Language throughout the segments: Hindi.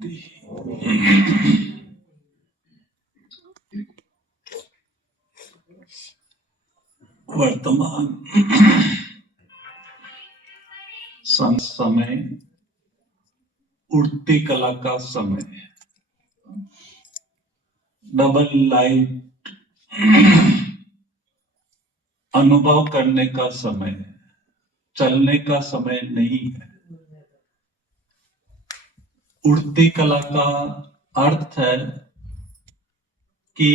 शांति। वर्तमान समय उड़ती कला का समय है। डबल लाइट अनुभव करने का समय है, चलने का समय नहीं है। उड़ती कला का अर्थ है कि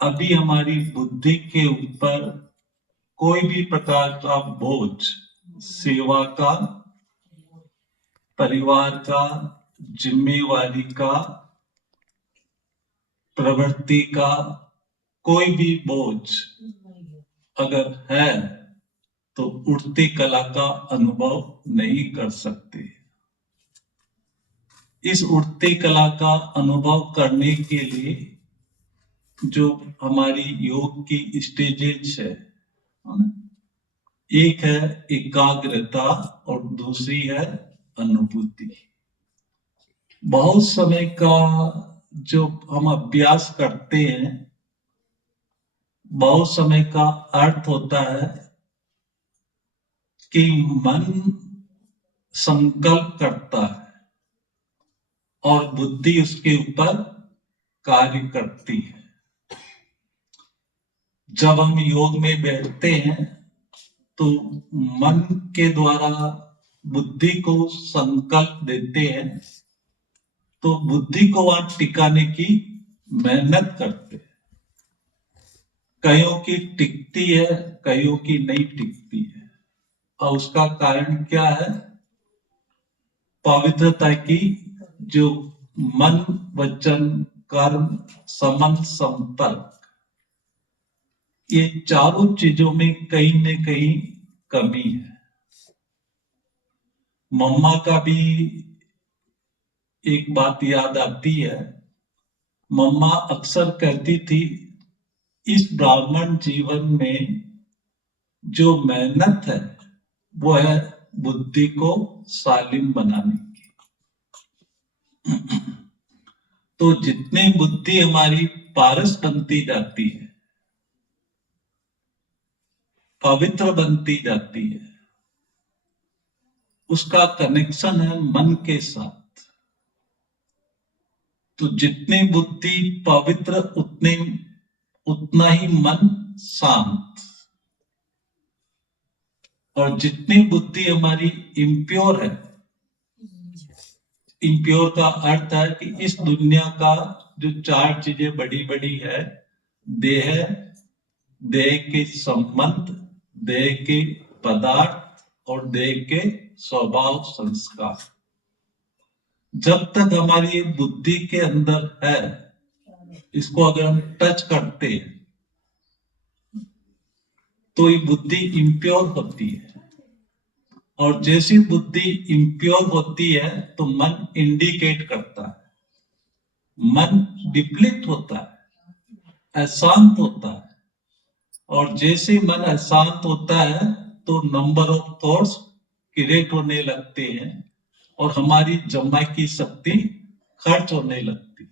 अभी हमारी बुद्धि के ऊपर कोई भी प्रकार का बोझ, सेवा का, परिवार का, जिम्मेवारी का, प्रवृत्ति का कोई भी बोझ अगर है तो उड़ती कला का अनुभव नहीं कर सकते। इस उड़ती कला का अनुभव करने के लिए जो हमारी योग की स्टेजेस है, एक है एकाग्रता और दूसरी है अनुभूति। बहुत समय का जो हम अभ्यास करते हैं, बहुत समय का अर्थ होता है कि मन संकल्प करता है और बुद्धि उसके ऊपर कार्य करती है। जब हम योग में बैठते हैं तो मन के द्वारा बुद्धि को संकल्प देते हैं, तो बुद्धि को वहां टिकाने की मेहनत करते हैं। कईयों की टिकती है, कईयों की नहीं टिकती है, और उसका कारण क्या है? पवित्रता की जो मन, वचन, कर्म, समन, संपर्क, ये चारों चीजों में कहीं न कहीं कमी है। मम्मा का भी एक बात याद आती है। मम्मा अक्सर कहती थी, इस ब्राह्मण जीवन में जो मेहनत है वो है बुद्धि को सालिम बनाने की। तो जितनी बुद्धि हमारी पारस बनती जाती है, पवित्र बनती जाती है, उसका कनेक्शन है मन के साथ। तो जितनी बुद्धि पवित्र उतना ही मन शांत। और जितनी बुद्धि हमारी इम्प्योर है, इम्प्योर का अर्थ है कि इस दुनिया का जो चार चीजें बड़ी बड़ी है, देह, देह के संबंध, देह के पदार्थ और देह के स्वभाव संस्कार, जब तक हमारी बुद्धि के अंदर है, इसको अगर हम टच करते हैं तो ये बुद्धि इम्प्योर होती है। और जैसी बुद्धि इम्प्योर होती है तो मन इंडिकेट करता है, मन डिप्लीट होता है, अशांत होता है। और जैसे मन अशांत होता है तो नंबर ऑफ थॉट्स क्रिएट होने लगते हैं और हमारी जमा की शक्ति खर्च होने लगती है।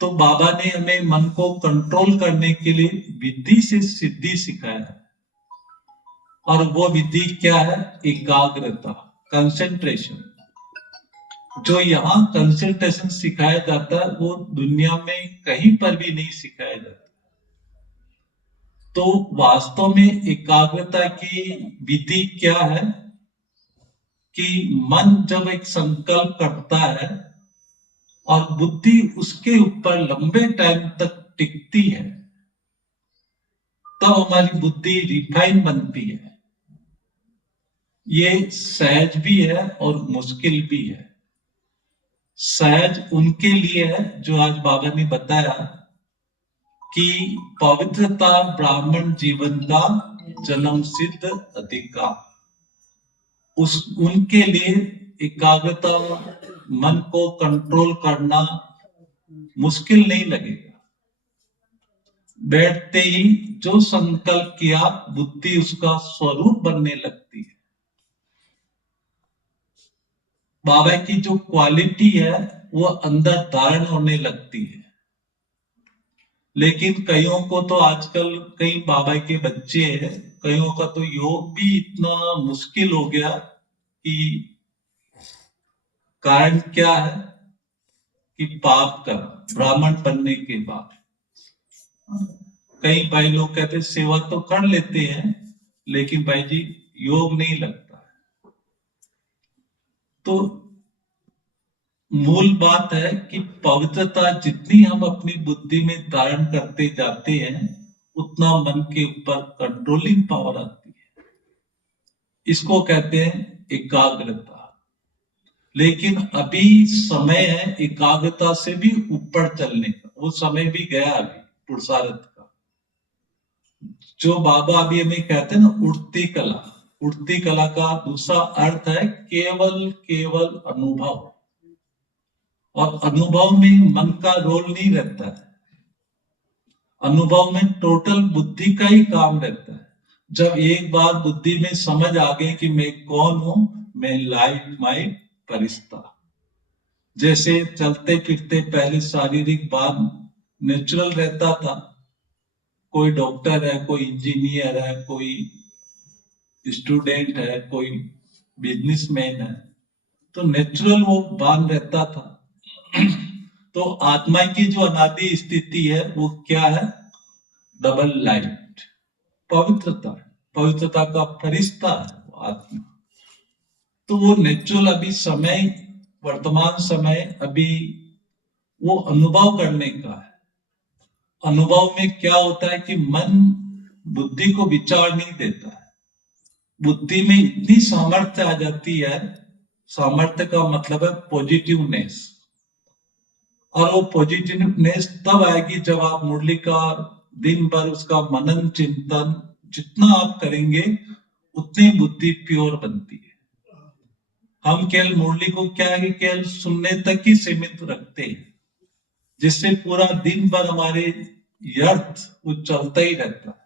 तो बाबा ने हमें मन को कंट्रोल करने के लिए विधि से सिद्धि सिखाया। और वो विधि क्या है? एकाग्रता, कंसंट्रेशन। जो यहाँ कंसंट्रेशन सिखाया जाता है वो दुनिया में कहीं पर भी नहीं सिखाया जाता। तो वास्तव में एकाग्रता की विधि क्या है कि मन जब एक संकल्प करता है और बुद्धि उसके ऊपर लंबे टाइम तक टिकती है, तब हमारी बुद्धि रिफाइन बनती है। ये सहज भी है और मुश्किल भी है। सहज उनके लिए है जो आज बाबा ने बताया कि पवित्रता ब्राह्मण जीवन का जन्म सिद्ध अधिकार। उनके लिए एकाग्रता, मन को कंट्रोल करना मुश्किल नहीं लगेगा। बैठते ही जो संकल्प किया, बुद्धि उसका स्वरूप बनने लगती है। बाबा की जो क्वालिटी है वो अंदर धारण होने लगती है। लेकिन कईयों को तो आजकल, कई बाबा के बच्चे हैं, कईयों का तो योग भी इतना मुश्किल हो गया कि कारण क्या है कि पाप का, ब्राह्मण बनने के बाद कई भाई लोग कहते हैं सेवा तो कर लेते हैं लेकिन भाई जी योग नहीं लगता है। तो मूल बात है कि पवित्रता जितनी हम अपनी बुद्धि में धारण करते जाते हैं उतना मन के ऊपर कंट्रोलिंग पावर आती है। इसको कहते हैं एकाग्रता। लेकिन अभी समय है एकाग्रता से भी ऊपर चलने का, वो समय भी गया अभी पुरुषार्थ का। जो बाबा अभी हमें कहते हैं ना उठती कला, उठती कला का दूसरा अर्थ है केवल केवल अनुभव। और अनुभव में मन का रोल नहीं रहता है, अनुभव में टोटल बुद्धि का ही काम रहता है। जब एक बार बुद्धि में समझ आ गई कि मैं कौन हूं, मैं लाइट माइट फरिश्ता। जैसे चलते फिरते पहले शारीरिक बात नेचुरल रहता था, कोई डॉक्टर है, कोई इंजीनियर है, कोई स्टूडेंट है, कोई बिजनेसमैन है, तो नेचुरल वो बान रहता था। तो आत्मा की जो अनादि स्थिति है वो क्या है? डबल लाइट, पवित्रता। पवित्रता का फरिश्ता है वो आत्मा। तो वो नेचुरल अभी समय, वर्तमान समय अभी वो अनुभव करने का है। अनुभव में क्या होता है कि मन बुद्धि को विचार नहीं देता है। बुद्धि में इतनी सामर्थ्य आ जाती है, सामर्थ्य का मतलब है पॉजिटिवनेस। और वो पॉजिटिवनेस तब आएगी जब आप मुरली का दिन भर उसका मनन चिंतन जितना आप करेंगे उतनी बुद्धि प्योर बनती है। हम केवल मुरली को क्या है कि केवल सुनने तक ही सीमित रखते हैं, जिससे पूरा दिन भर हमारे व्यर्थ वो चलता ही रहता है।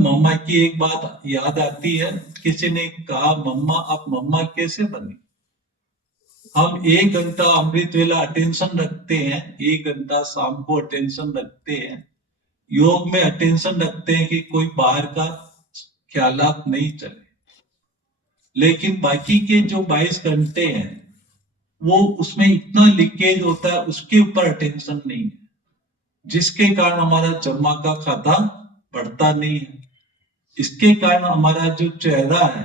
मम्मा की एक बात याद आती है, किसी ने कहा मम्मा आप मम्मा कैसे बनी? हम 1 घंटा अमृत वेला अटेंशन रखते हैं, 1 घंटा शाम को अटेंशन रखते हैं, योग में अटेंशन रखते हैं कि कोई बाहर का ख्यालात नहीं चले। लेकिन बाकी के जो 22 घंटे हैं वो उसमें इतना लीकेज होता है, उसके ऊपर अटेंशन नहीं है, जिसके कारण हमारा जमा का खाता बढ़ता नहीं है। इसके कारण हमारा जो चेहरा है,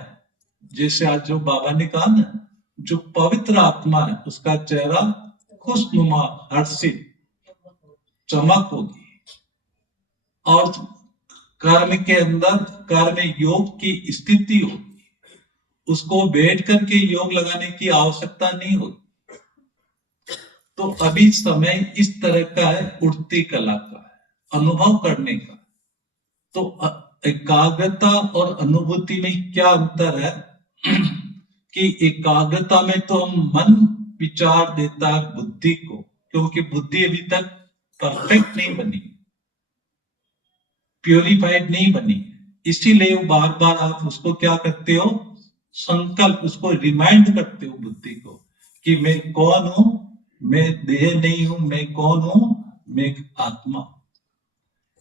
जैसे आज जो बाबा ने कहा ना, जो पवित्र आत्मा है उसका चेहरा खुशनुमा, हर्षित, चमक होगी। और कर्म के अंदर कर्म योग की स्थिति होगी, उसको बैठ करके योग लगाने की आवश्यकता नहीं होगी। तो अभी समय इस तरह का है, उठती कला का है, अनुभव करने का। तो एकाग्रता और अनुभूति में क्या अंतर है कि एकाग्रता में तो हम मन विचार देता है बुद्धि को, क्योंकि बुद्धि अभी तक परफेक्ट नहीं बनी, प्योरिफाइड नहीं बनी, इसीलिए बार बार आप उसको क्या करते हो, संकल्प, उसको रिमाइंड करते हो बुद्धि को कि मैं कौन हूं, मैं देह नहीं हूं, मैं कौन हूं, मैं आत्मा।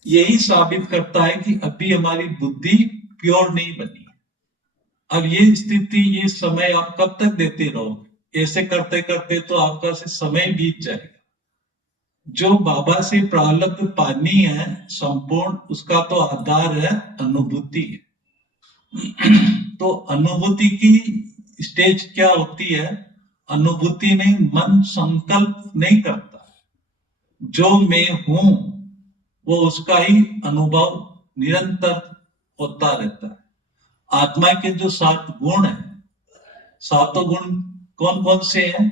यही साबित करता है कि अभी हमारी बुद्धि प्योर नहीं बनी। अब ये स्थिति, ये समय आप कब तक देते रहोगे? ऐसे करते करते तो आपका से समय बीत जाएगा। जो बाबा से प्रारब्ध पानी है संपूर्ण, उसका तो आधार है अनुभूति। तो अनुभूति की स्टेज क्या होती है? अनुभूति में मन संकल्प नहीं करता, जो मैं हूं वो उसका ही अनुभव निरंतर होता रहता है। आत्मा के जो 7 गुण है, 7 गुण कौन कौन से हैं?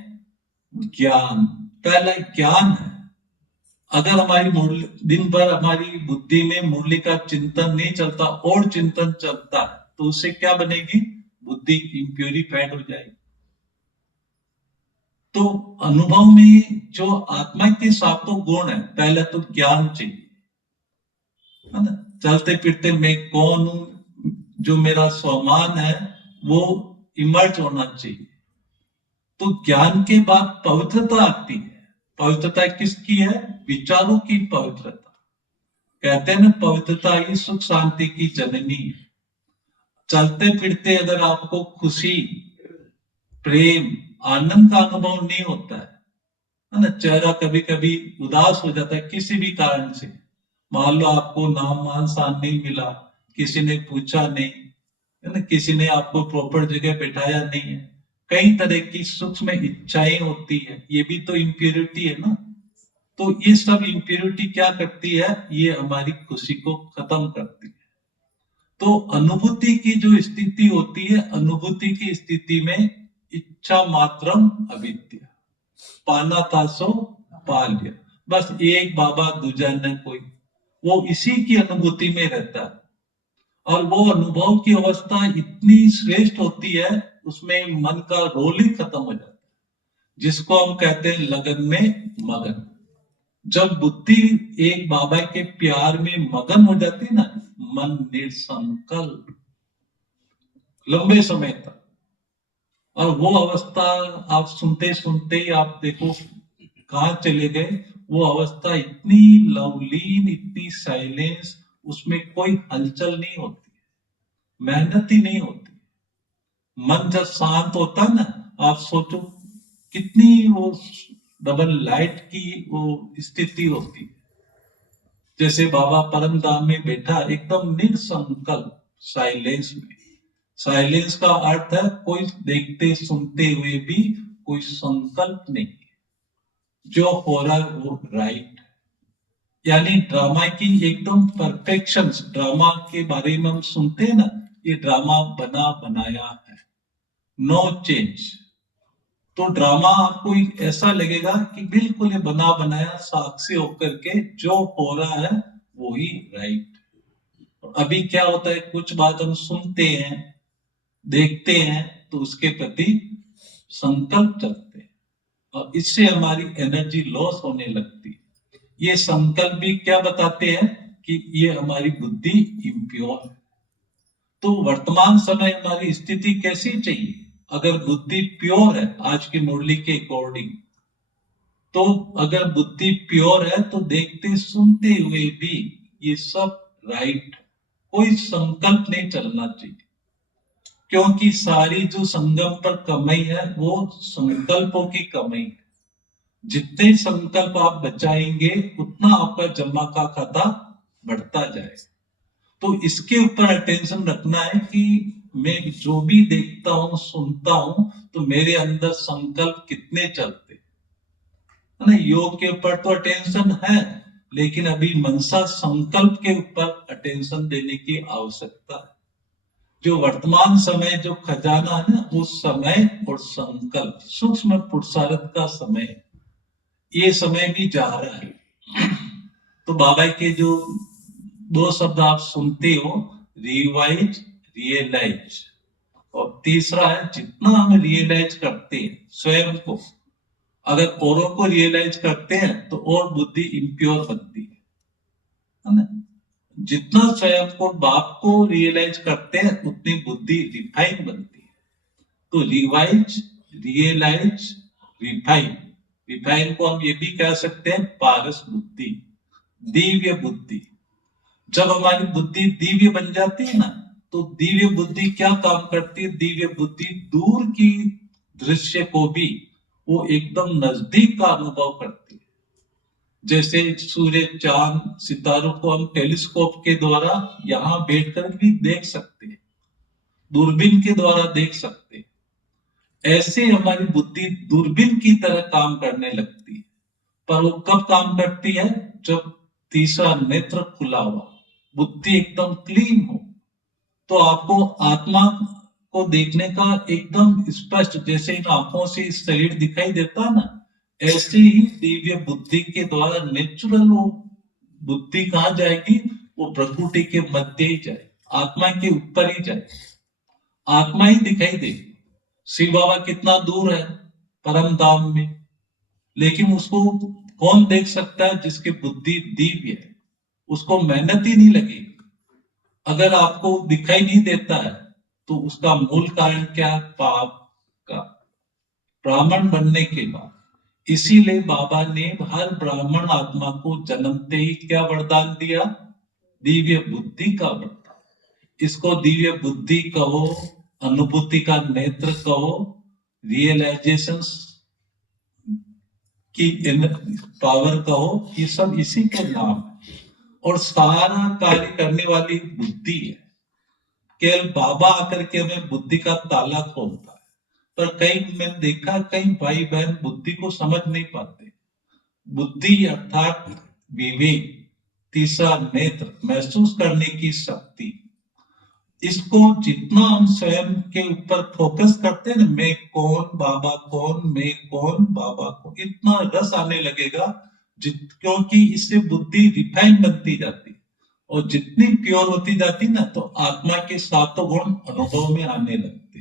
ज्ञान, पहला ज्ञान है। अगर हमारी मुरली, दिन भर हमारी बुद्धि में मुरली का चिंतन नहीं चलता और चिंतन चलता है, तो उससे क्या बनेगी? बुद्धि इम्प्योरिफाइड हो जाएगी। तो अनुभव में जो आत्मा के 7 गुण है, पहला तो ज्ञान चाहिए, है ना? चलते फिरते मैं कौन हूं, जो मेरा स्वमान है वो इमर्ज होना चाहिए। तो ज्ञान के बाद पवित्रता आती है। पवित्रता किसकी है? विचारों की पवित्रता। कहते हैं ना, पवित्रता ही सुख शांति की जननी है। चलते फिरते अगर आपको खुशी, प्रेम, आनंद का अनुभव नहीं होता है ना, चेहरा कभी कभी उदास हो जाता है किसी भी कारण से, मान लो आपको नाम मान शान नहीं मिला, किसी ने पूछा नहीं, है ना, किसी ने आपको प्रॉपर जगह बैठाया नहीं है, कई तरह की सूक्ष्म इच्छाएं होती है, ये भी तो इम्प्योरिटी है ना। तो ये सब इम्प्योरिटी क्या करती है? ये हमारी खुशी को खत्म करती है। तो अनुभूति की जो स्थिति होती है, अनुभूति की स्थिति में इच्छा मात्रम अविद्या, पाना था सो पा लिया, बस एक बाबा दूजा न कोई, वो इसी की अनुभूति में रहता है। और वो अनुभव की अवस्था इतनी श्रेष्ठ होती है, उसमें मन का रोल ही खत्म हो जाता है, जिसको हम कहते हैं लगन में मगन। जब बुद्धि एक बाबा के प्यार में मगन हो जाती है ना, मन निसंकल्प लंबे समय तक, और वो अवस्था आप सुनते सुनते आप देखो कहाँ चले गए, वो अवस्था इतनी लवलीन, इतनी साइलेंस, उसमें कोई हलचल नहीं होती, मेहनत ही नहीं होती। मन जब शांत होता है ना, आप सोचो कितनी वो डबल लाइट की वो स्थिति होती है। जैसे बाबा परम धाम में बैठा एकदम निसंकल्प साइलेंस में। साइलेंस का अर्थ है कोई देखते सुनते हुए भी कोई संकल्प नहीं, जो हो रहा है वो राइट। यानी ड्रामा की एकदम परफेक्शन। ड्रामा के बारे में हम सुनते हैं ना, ये ड्रामा बना बनाया है, नो चेंज। तो ड्रामा आपको ऐसा लगेगा कि बिल्कुल ये बना बनाया, साक्षी होकर के जो हो रहा है वो ही राइट। अभी क्या होता है, कुछ बात हम सुनते हैं, देखते हैं, तो उसके प्रति संकल्प चलते हैं, और इससे हमारी एनर्जी लॉस होने लगती है। ये संकल्प भी क्या बताते हैं कि ये हमारी बुद्धि इम्प्योर है। तो वर्तमान समय हमारी स्थिति कैसी चाहिए? अगर बुद्धि प्योर है, आज की मुरली के अकॉर्डिंग, तो अगर बुद्धि प्योर है तो देखते सुनते हुए भी ये सब राइट, कोई संकल्प नहीं चलना चाहिए। क्योंकि सारी जो संगम पर कमाई है वो संकल्पों की कमाई है। जितने संकल्प आप बचाएंगे उतना आपका जमा का खाता बढ़ता जाएगा। तो इसके ऊपर अटेंशन रखना है कि मैं जो भी देखता हूं, सुनता हूं, तो मेरे अंदर संकल्प कितने चलते है ना। योग के ऊपर तो अटेंशन है, लेकिन अभी मनसा संकल्प के ऊपर अटेंशन देने की आवश्यकता है। जो वर्तमान समय जो खजाना है ना, वो समय और संकल्प, सूक्ष्म पुरुषार्थ का समय, ये समय भी जा रहा है। तो बाबा के जो दो शब्द आप सुनते हो, रिवाइज, रियलाइज, और तीसरा है जितना हम रियलाइज करते हैं स्वयं को, अगर औरों को रियलाइज करते हैं तो और बुद्धि इम्प्योर बनती है ना। जितना स्वयं को, बाप को रियलाइज करते हैं, उतनी बुद्धि रिफाइन बनती है। तो रिवाइज, रियलाइज, रिफाइन। रिफाइन को हम ये भी कह सकते हैं पारस बुद्धि, दिव्य बुद्धि। जब हमारी बुद्धि दिव्य बन जाती है ना, तो दिव्य बुद्धि क्या काम करती है? दिव्य बुद्धि दूर की दृश्य को भी वो एकदम नजदीक का अनुभव करती है। जैसे सूर्य, चांद, सितारों को हम टेलीस्कोप के द्वारा यहां बैठकर भी देख सकते हैं, दूरबीन के द्वारा देख सकते हैं। ऐसे हमारी बुद्धि दूरबीन की तरह काम करने लगती है। पर वो कब काम करती है? जब तीसरा नेत्र खुला हुआ, बुद्धि एकदम क्लीन हो, तो आपको आत्मा को देखने का एकदम स्पष्ट, जैसे इन आंखों से शरीर दिखाई देता है ना, ऐसे ही दिव्य बुद्धि के द्वारा नेचुरल वो बुद्धि कहाँ जाएगी? वो प्रकृति के मध्य ही जाए, आत्मा के ऊपर ही जाए, आत्मा ही दिखाई देगी। शिव बाबा कितना दूर है परम धाम में, लेकिन उसको कौन देख सकता है? जिसकी बुद्धि दिव्य है, उसको मेहनत ही नहीं लगेगी। अगर आपको दिखाई नहीं देता है तो उसका मूल कारण क्या है? पाप का। ब्राह्मण बनने के बाद। इसीलिए बाबा ने हर ब्राह्मण आत्मा को जन्मते ही क्या वरदान दिया? दिव्य बुद्धि का वरदान। इसको दिव्य बुद्धि कहो, अनुभूति का नेत्र कहो, रियलाइजेशन की पावर कहो, ये सब इसी के नाम है। और सारा कार्य करने वाली बुद्धि है। केवल बाबा आकर के हमें बुद्धि का ताला खोलता है। पर कई मैंने देखा, कई भाई बहन बुद्धि को समझ नहीं पाते। बुद्धि अर्थात विवेक, तीसरा नेत्र, महसूस करने की शक्ति। इसको जितना हम स्वयं के ऊपर फोकस करते हैं ना, मैं कौन, बाबा कौन, मैं कौन, बाबा कौन, इतना रस आने लगेगा, क्योंकि इससे बुद्धि रिफाइन बनती जाती है। और जितनी प्योर होती जाती ना, तो आत्मा के सातों गुण अनुभव में आने लगते।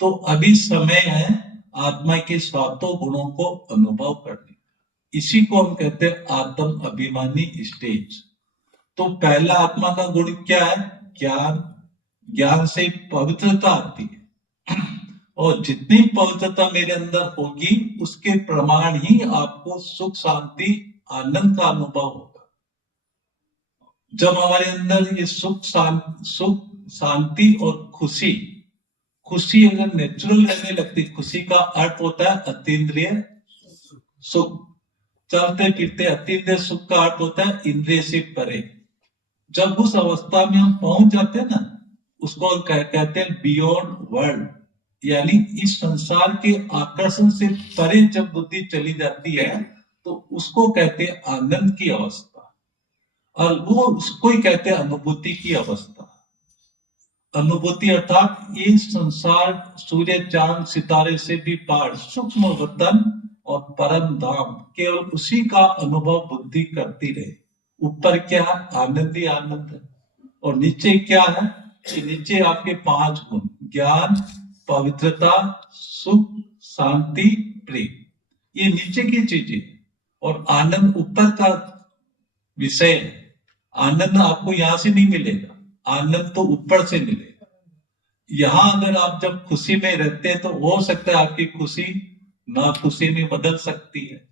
तो अभी समय है आत्मा के सातों गुणों को अनुभव करने। इसी को हम कहते हैं आत्म अभिमानी स्टेज। तो पहला आत्मा का गुण क्या है? ज्ञान। ज्ञान से पवित्रता आती है। और जितनी पवित्रता मेरे अंदर होगी, उसके प्रमाण ही आपको सुख, शांति, आनंद का अनुभव होगा। जब हमारे अंदर ये सुख, शांति और खुशी अगर नेचुरल रहने लगती, खुशी का अर्थ होता है अतीन्द्रिय सुख। चलते फिरते अतीन्द्रिय सुख का अर्थ होता है इंद्रिय से परे। जब उस अवस्था में हम पहुंच जाते हैं ना, उसको कहते हैं बियॉन्ड वर्ल्ड, यानी इस संसार के आकर्षण से परे जब बुद्धि चली जाती है, तो उसको कहते हैं आनंद की अवस्था। और वो उसको ही कहते हैं अनुभूति की अवस्था। अनुभूति अर्थात ये संसार, सूर्य, चांद, सितारे से भी पार, सूक्ष्म वतन और परम धाम, केवल उसी का अनुभव बुद्धि करती रहे। ऊपर क्या? आनंद ही आनंद है। और नीचे क्या है? कि नीचे आपके 5 गुण, ज्ञान, पवित्रता, सुख, शांति, प्रेम, ये नीचे की चीजें। और आनंद ऊपर का विषय है। आनंद आपको यहां से नहीं मिलेगा, आनंद तो ऊपर से मिलेगा। यहां अगर आप जब खुशी में रहते हैं, तो हो सकता है आपकी खुशी ना खुशी में बदल सकती है।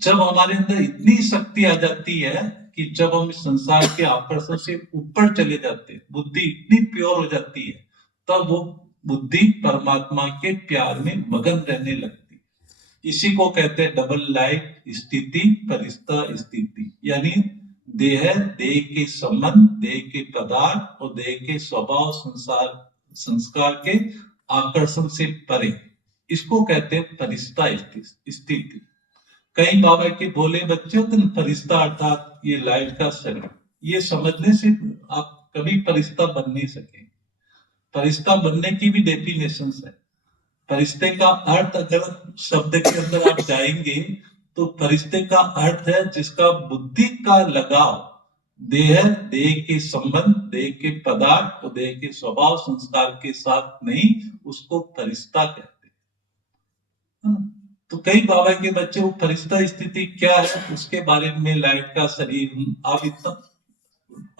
जब हमारे अंदर इतनी शक्ति आ जाती है कि जब हम इस संसार के आकर्षण से ऊपर चले जाते हैं, बुद्धि इतनी प्योर हो जाती है, तब वो बुद्धि परमात्मा के प्यार में मगन रहने लगती है। इसी को कहते हैं डबल लाइफ स्थिति, परिस्था स्थिति, यानी देह, देह के संबंध, देह के पदार्थ और देह के स्वभाव, संस्कार के आकर्षण से परे, इसको कहते हैं परिस्था स्थिति। कई बाबा के भोले बच्चे होते हैं, फरिश्ता अर्थात ये लाइट का शरीर, ये समझने से आप कभी फरिश्ता बन नहीं सके। फरिश्ता बनने की भी डेफिनेशन है। फरिश्ते का अर्थ अगर शब्द के अंदर आप जाएंगे, तो फरिश्ते का अर्थ है जिसका बुद्धि का लगाव देह, देह के संबंध, देह के पदार्थ और देह के स्वभाव, संस्कार के साथ नहीं, उसको फरिश्ता कहते हैं। तो कई बाबा के बच्चे, वो फरिश्ता स्थिति क्या है उसके बारे में, लाइट का शरीर, आप इतना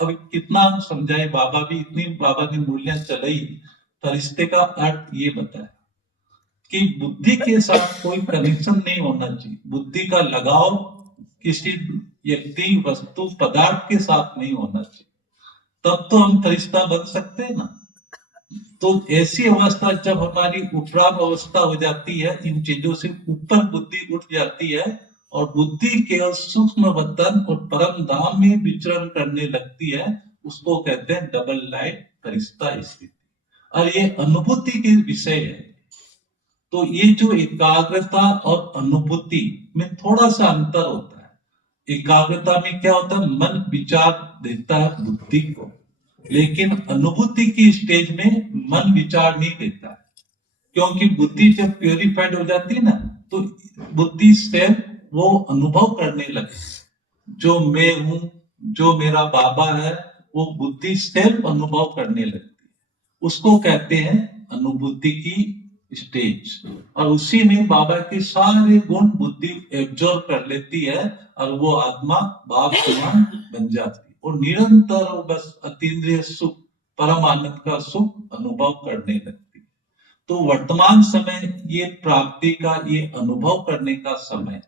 अब कितना समझाए, बाबा भी इतनी, बाबा ने मूल्य चलाई। फरिश्ते का अर्थ ये बताया कि बुद्धि के साथ कोई कनेक्शन नहीं होना चाहिए। बुद्धि का लगाव किसी व्यक्ति, वस्तु, पदार्थ के साथ नहीं होना चाहिए, तब तो हम फरिश्ता बन सकते हैं ना। तो ऐसी अवस्था जब हमारी उपराम अवस्था हो जाती है, इन चीजों से ऊपर बुद्धि उठ जाती है और बुद्धि केवल सूक्ष्म वतन और परम धाम में विचरण करने लगती है, उसको कहते हैं डबल लाइट फरिश्ता स्थिति। और ये अनुभूति के विषय है। तो ये जो एकाग्रता और अनुभूति में थोड़ा सा अंतर होता है। एकाग्रता में क्या होता है? मन विचार देता है बुद्धि को, लेकिन अनुभूति की स्टेज में मन विचार नहीं देता है। क्योंकि बुद्धि जब प्योरीफाइड हो जाती है ना, तो बुद्धि स्वयं वो अनुभव करने लगे, जो मैं हूं, जो मेरा बाबा है, वो बुद्धि स्वयं अनुभव करने लगती है। उसको कहते हैं अनुभूति की स्टेज। और उसी में बाबा के सारे गुण बुद्धि एब्जॉर्ब कर लेती है और वो आत्मा बाप समान बन जाती है और निरंतर बस अतीन्द्रिय सुख, परम आनंद का सुख अनुभव करने लगती है। तो वर्तमान समय ये प्राप्ति का, ये अनुभव करने का समय,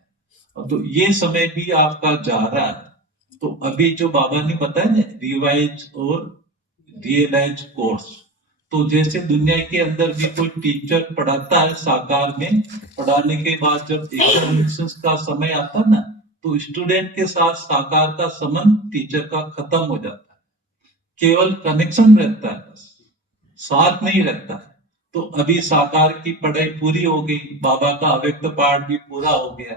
तो ये समय भी आपका जा रहा है। तो अभी जो बाबा ने बताया ना, रिवाइज और रियलाइज कोर्स, तो जैसे दुनिया के अंदर भी कोई टीचर पढ़ाता है साकार में, पढ़ाने के बाद जब एग्जामिनेशंस का समय आता है ना, तो स्टूडेंट के साथ साकार का संबंध टीचर का खत्म हो जाता है, केवल कनेक्शन रहता है, बस साथ नहीं रहता है। तो अभी साकार की पढ़ाई पूरी हो गई, बाबा का अव्यक्त पाठ भी पूरा हो गया,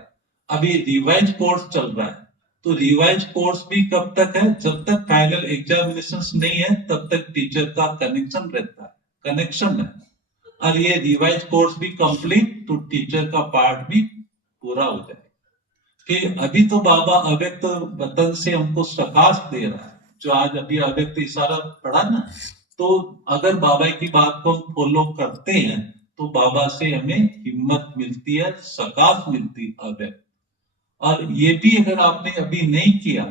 अभी रिवाइज कोर्स चल रहा है। तो रिवाइज कोर्स भी कब तक है? जब तक फाइनल एग्जामिनेशंस नहीं है तब तक टीचर का कनेक्शन रहता है, कनेक्शन है। और ये रिवाइज कोर्स भी कंप्लीट तो टीचर का पार्ट भी पूरा हो जाए। फिर अभी तो बाबा अव्यक्त वतन से हमको प्रकाश दे रहा है, जो आज अभी अव्यक्त इशारा पढ़ा ना, तो अगर बाबा की बात को हम फॉलो करते हैं तो बाबा से हमें हिम्मत मिलती है, प्रकाश मिलती है अव्यक्त। और ये भी अगर आपने अभी नहीं किया,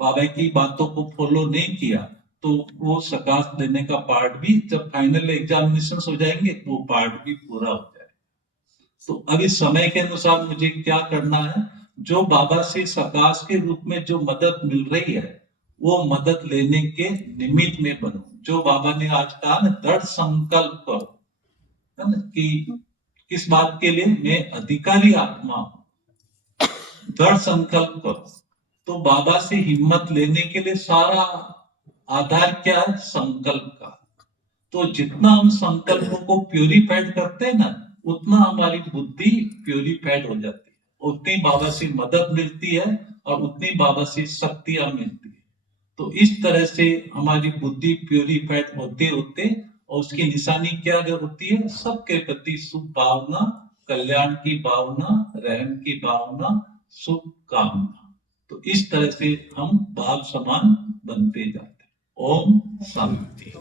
बाबा की बातों को फॉलो नहीं किया, तो वो प्रकाश देने का पार्ट भी जब फाइनल एग्जामिनेशन हो जाएंगे तो वो पार्ट भी पूरा हो जाएगा। तो अभी समय के अनुसार मुझे क्या करना है, जो बाबा से प्रकाश के रूप में जो मदद मिल रही है वो मदद लेने के निमित्त में बनो। जो बाबा ने आज कहा ना, दृढ़ संकल्प करो, है ना, कि किस बात के लिए? मैं अधिकारी आत्मा हूं, दृढ़ संकल्प करो। तो बाबा से हिम्मत लेने के लिए सारा आधार क्या है? संकल्प का। तो जितना हम संकल्पों को प्यूरिफाइड करते हैं ना, उतना हमारी बुद्धि प्यूरिफाइड हो जाती है, उतनी बाबा से मदद मिलती है और उतनी बाबा से शक्तियां मिलती है। तो इस तरह से हमारी बुद्धि प्यूरिफाइड होते होते, और उसकी निशानी क्या होती है? सबके प्रति शुभ भावना, कल्याण की भावना, रहम की भावना, शुभ कामना। तो इस तरह से हम बाप समान बनते जाते हैं। ओम शांति।